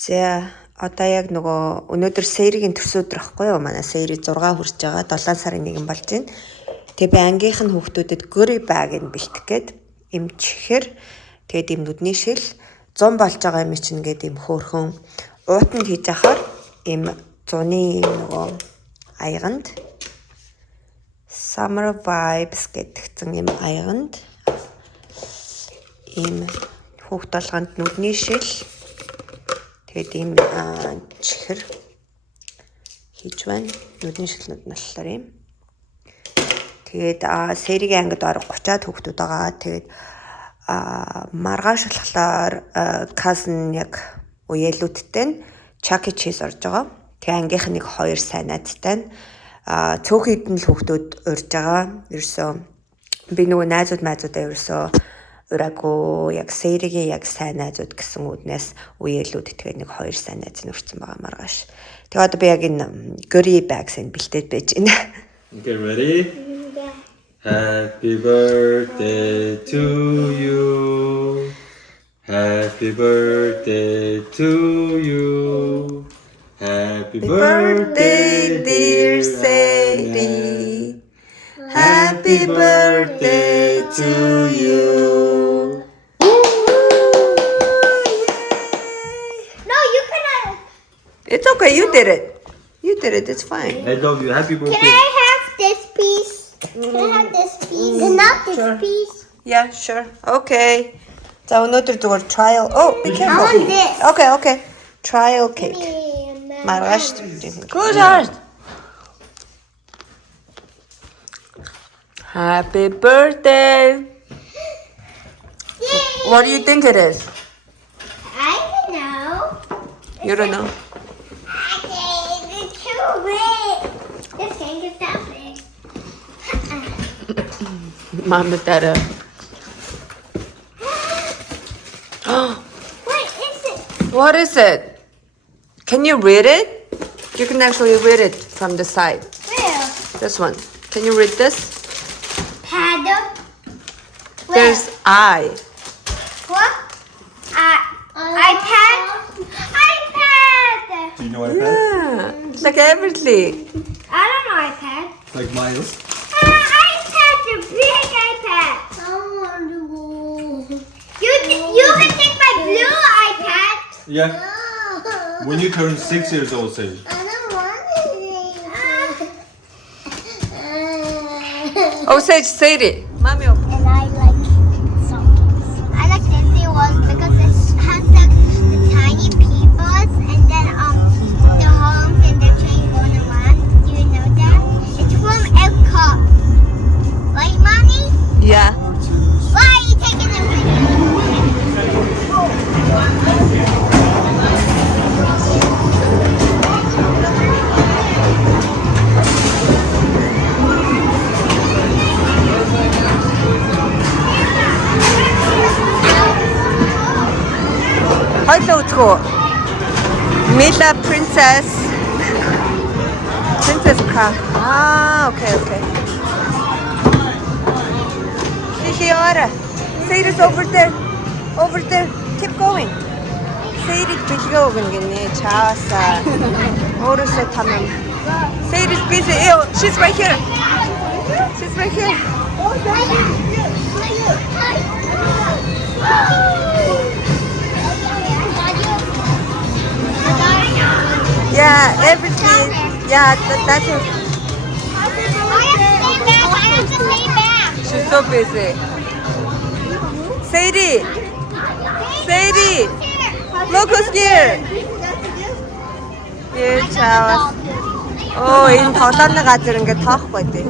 За одоо яг нөгөө өнөөдөр сэрийн төсөө өдөр ахгүй юу? Манай сэри 6 хүрч байгаа. 7 сарын 1 болж байна. Тэгээ би ангийнх нь хүүхдүүдэд гори баг нь бэлтэх гээд эмчихэр тэгээд им нүдний шил 100 болж байгаа юм чинь ингээд им хөөрхөн уутанд хийж ахаар им 100-ны нөгөө аяганд Summer Vibes гэдгцэн им аяганд им хүүхд толгонд нүдний шил тэгээд ийм чихэр хийж байна. Нүдний шилнүүд нь болохоор ийм. Тэгээд сэригийн ангид орох 30-аад хүүхдүүд байгаа. Тэгээд маргааш болохоор cousin яг уялуудтай нь Chuck E. Cheese орж байгаа. Тэгээ ангийнх нь нэг 2 сайн найзтай нь цөөхөн хэдэн л хүүхдүүд урьж байгаа. Ерөөсөө би нөгөө найзуудаа ерөөсөө ураагүй яг сэригийн яг сайн найзууд гэсэн үднээс уялууд тэгээд нэг 2 сайн найз нь урьдсан байгаа маргааш. Тэгээ одоо би яг энэ gori bags-ыг бэлтээд байж байна. Okay, ready? Yeah. Happy birthday to you. Happy birthday to you. Happy birthday, dear Sadie. Happy birthday to you. No, you cannot. It's okay, you did it. You did it, it's fine. I love you. Happy birthday. Can I have this piece? Can I have this piece? And not this piece. Yeah, sure. Okay. За өнөөдөр зүгээр trial. Oh, be careful. I want this. Okay. Trial cake. Маргааш. Good heart. Happy birthday. Yay. What do you think it is? I don't know. You don't know. Okay, it's too big. This cake is that big. Mama Dada. What is it? What is it? Can you read it? You can actually read it from the side. Where? This one. Can you read this? Paddle. There's I. What? iPad. iPad. Do you know iPad? Yeah. It's like everything. I don't know iPad. Like Miles? iPad, the big iPad. I want to go. You can take my blue iPad. Yeah. When you turn 6 years old, say. I don't want it. Oh, say it. Mommy. And I like songs. I like Disney one because it has the tiny peoples and then the homes and the train going around. Do you know that? It's from Epcot. Right, Mommy? Yeah. Why are you taking them? Let's go. Mila Princess Craft. Okay. Liora. Sadie's over there. Keep going. Sadie 비키가 오겠네. 자사. 오르세 타면. Sadie's busy. Ew, she's right here. Yeah, everything. Yeah, that's her. I have to stay back. She's so busy. Sadie, look who's here. Here, child. Oh, энэ тоглоомны газар ингээд тоохгүй дээ.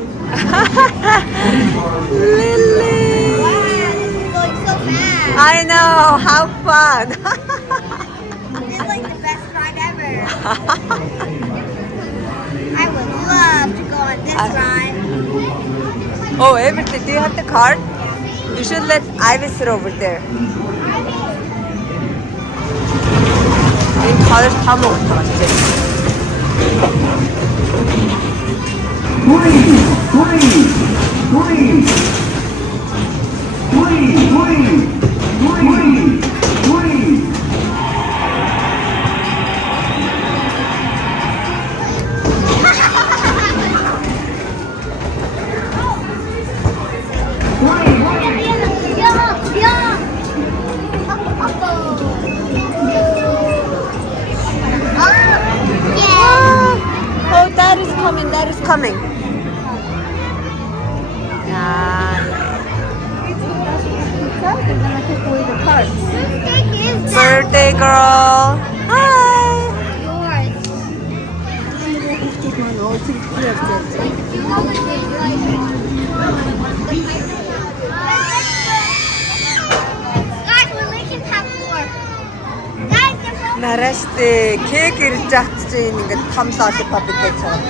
Lily. This is going so fast. I know, how fun. This is like the best ride ever. I would love to go on this ride. Oh, everything. Do you have the card? You should let Ivy sit over there. 이 가을 다 먹었다, 맞지? coming. Yeah. They're gonna take away the cards. Birthday girl. Hi. Нараштай кек ирж яхад чинь ингээд том lollipop идэж байгаа.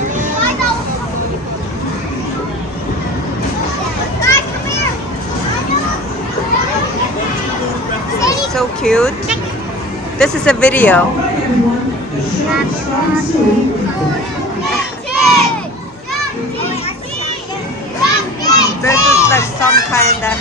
So cute. This is a video. This is like some kind of.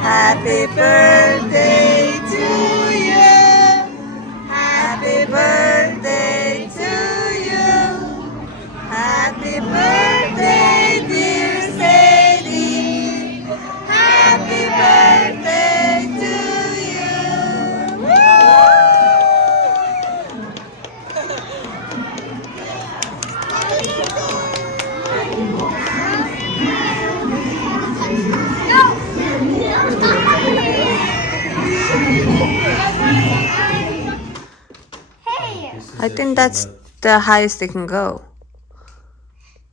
Happy birthday to you. Happy birthday to you. Happy birthday, dear Sadie. Happy birthday to you. I think that's the highest they can go.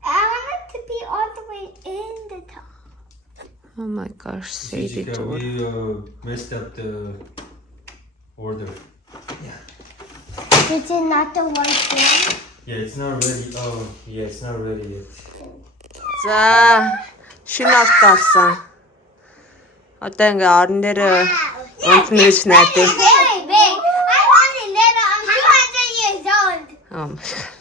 I want it to be all the way in the top. Oh my gosh, Sadie Jessica, too. we messed up the order. Is it not the right one? Yeah, it's not ready. Oh, yeah, it's not ready yet. За, шинэ алт авсан. Одоо ингээ орон дээр унтмэрч найдаа. Very big. I want it little. I'm 200 years old. Oh my god.